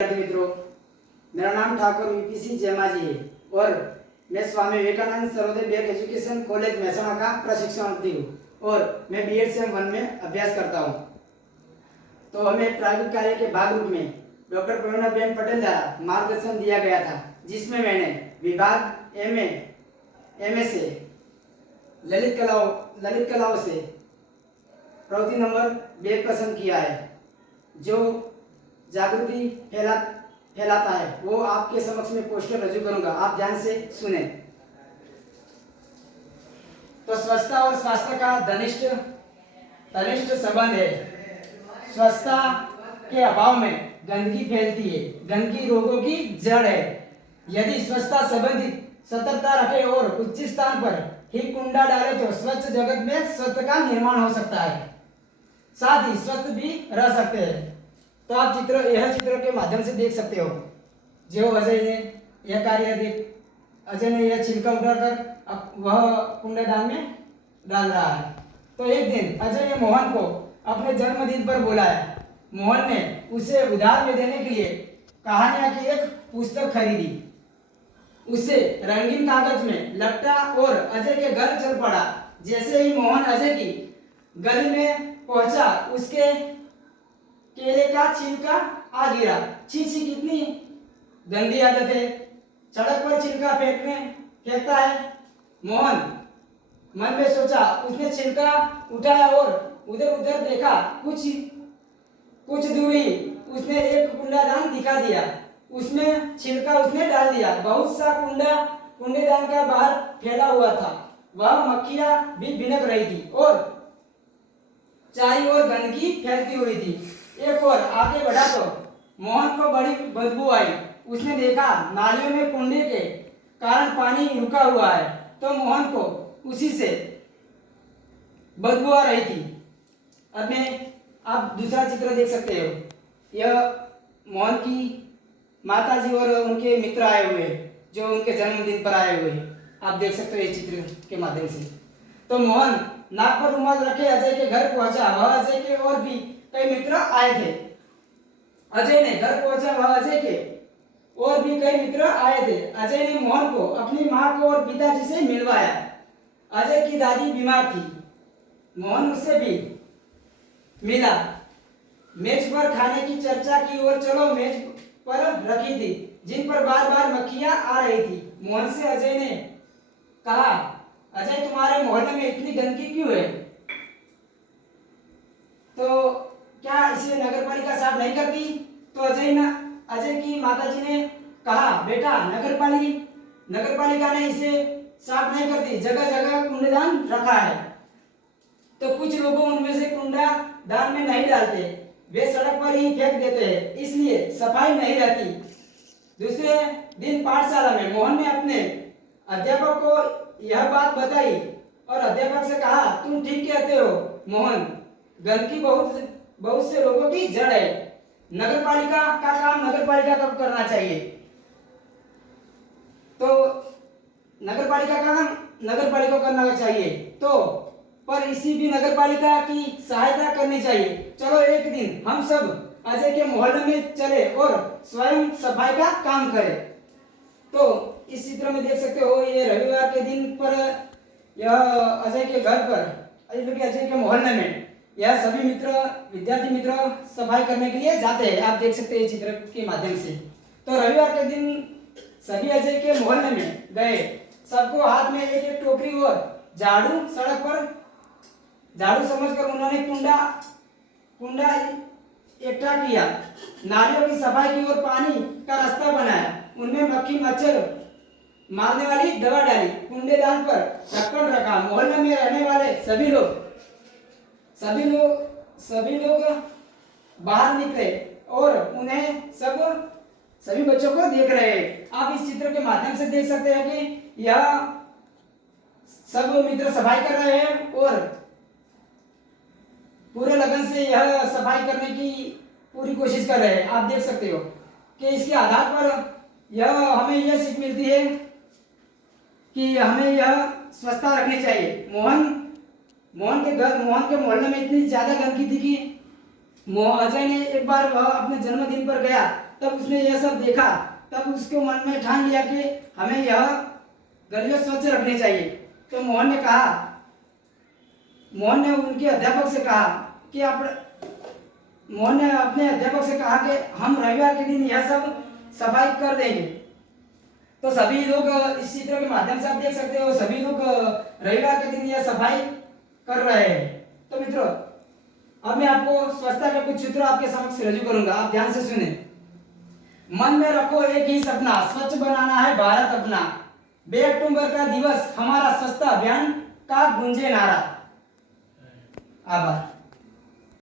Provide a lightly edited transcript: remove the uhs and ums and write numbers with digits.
मित्रों, मेरा नाम ठाकुर वीपीसी जयमाजी है और मैं स्वामी विवेकानंद सर्वोदय बेक एजुकेशन कॉलेज महसाणा का प्रशिक्षणार्थी हूँ और मैं बीएड सेम 1 में अभ्यास करता हूँ। तो हमें प्रायोगिक कार्य के भाग रूप में डॉक्टर प्रवीणाबेन पटेल द्वारा मार्गदर्शन दिया गया था, जिसमें मैंने विभाग एमए से ललित कलाओं से प्रवृत्ति नंबर 2 पसंद किया है, जो जागृति फैलाता है। वो आपके समक्ष में पोस्टर रजू करूंगा, आप ध्यान से सुने। तो स्वच्छता और स्वास्थ्य का घनिष्ठ संबंध है। स्वच्छता के अभाव में गंदगी फैलती है। गंदगी रोगों की जड़ है। यदि स्वच्छता संबंधित सतर्कता रखे और उचित स्थान पर ही कुंडा डाले तो स्वच्छ जगत में स्वस्थ का निर्माण हो सकता है, साथ ही स्वस्थ भी रह सकते हैं। तो आप यह चित्र के माध्यम से देख सकते हो। जो अजय ने यह कार्य अजय ने यह छिलका उठाकर वह कूड़ेदान में डाल रहा है। तो एक दिन अजय ने मोहन को अपने जन्मदिन पर बुलाया। मोहन ने उसे उधार में देने के लिए कहानियां की एक पुस्तक खरीदी। उसे रंगीन कागज में लपटा और अजय के घर चल पड़ा। जैसे ही मोहन अजय की गली में पहुंचा, उसके केले का छिलका आ गिरा। छी छी, कितनी गंदी आदत है, सड़क पर छिलका फेंकता है। मोहन मन में सोचा। उसने छिलका उठाया और उधर उधर देखा। कुछ दूरी उसने एक कूड़ेदान दिखा दिया। उसमें छिलका उसने डाल दिया। बहुत सा कूड़ेदान का बाहर फैला हुआ था। वह मक्खियां भी भिनक रही थी और चारों ओर गंदगी फैलती हुई थी। एक और आगे बढ़ा तो मोहन को बड़ी बदबू आई। उसने देखा नालियों में कुंडे के कारण पानी रुका हुआ है। तो मोहन को उसी से बदबू आ रही थी। अब आप दूसरा चित्र देख सकते हो। यह मोहन की माताजी और उनके मित्र आए हुए, जो उनके जन्मदिन पर आए हुए। आप देख सकते हो ये चित्र के माध्यम से। तो मोहन नाक पर रुमाल रखे अजय के घर पहुंचा। वह अजय के और भी कई मित्र आए थे। अजय ने घर पहुंचा, वह अजय के और भी कई मित्र आए थे। अजय ने मोहन को अपनी मां को और पिताजी से मिलवाया। अजय की दादी बीमार थी। मोहन उससे भी मिला। मेज पर खाने की चर्चा की और चलो मेज पर रखी थी, जिन पर बार बार मक्खियां आ रही थी। मोहन से अजय ने कहा, अजय, तुम्हारे मोहल्ले में इतनी गंदगी क्यों है? तो क्या इसे नगरपालिका साफ नहीं करती? तो अजय की माताजी ने कहा, बेटा, नगरपालिका ने इसे साफ नहीं करती। जगह जगह कूड़ेदान रखा है, तो कुछ लोगों उनमें से कूड़ेदान में नहीं डालते, वे सड़क पर ही फेंक देते हैं, इसलिए सफाई नहीं रहती। दूसरे दिन पाठशाला में मोहन ने अपने अध्यापक को यह बात बताई और अध्यापक से कहा, तुम ठीक कहते हो मोहन, गंदगी बहुत से लोगों की जड़ है। नगरपालिका का काम नगरपालिका को करना चाहिए। तो नगरपालिका का काम नगरपालिका को करना चाहिए, तो पर इसी भी नगरपालिका की सहायता करनी चाहिए। चलो एक दिन हम सब अजय के मोहल्ले में चले और स्वयं सफाई का काम करें। तो इस चित्र में देख सकते हो, ये रविवार के दिन पर यह अजय के घर पर, अजय के मोहल्ले में यह सभी विद्यार्थी मित्र सफाई करने के लिए जाते हैं। आप देख सकते हैं चित्र के माध्यम से। तो रविवार के दिन सभी अजय के मोहल्ले में गए। सबको हाथ में एक एक टोकरी और झाड़ू, सड़क पर झाड़ू समझकर उन्होंने कुंडा इकट्ठा किया। नालियों की सफाई की और पानी का रास्ता बनाया। उनमें मक्खी मच्छर मारने वाली दवा डाली। कूड़ेदान पर ढक्कन रखा। मोहल्ले में रहने वाले सभी लोग बाहर निकले और उन्हें सभी बच्चों को देख रहे हैं। आप इस चित्र के माध्यम से देख सकते हैं कि यह सब मित्र सफाई कर रहे हैं और पूरे लगन से यह सफाई करने की पूरी कोशिश कर रहे हैं। आप देख सकते हो कि इसके आधार पर हमें यह सीख मिलती है कि हमें यह स्वच्छता रखनी चाहिए। मोहन के मोहल्ले में इतनी ज्यादा गंदगी थी कि अजय ने एक बार वह अपने जन्मदिन पर गया तब उसने यह सब देखा, तब उसको मन में ठान लिया कि हमें यह गलियां स्वच्छ रखनी चाहिए। तो मोहन ने उनके अध्यापक से कहा कि मोहन ने अपने अध्यापक से कहा कि हम रविवार के दिन यह सब सफाई कर देंगे। तो सभी लोग इस चित्र के माध्यम से आप देख सकते हो, सभी लोग रविवार के दिन यह सफाई कर रहे हैं। तो मित्रों, अब मैं आपको स्वच्छता के कुछ चित्र आपके समक्ष रजू करूंगा, आप ध्यान से सुने। मन में रखो एक ही सपना, स्वच्छ बनाना है भारत अपना। 2 अक्टूबर का दिवस हमारा स्वच्छता अभियान का गूंजे नारा। आभार।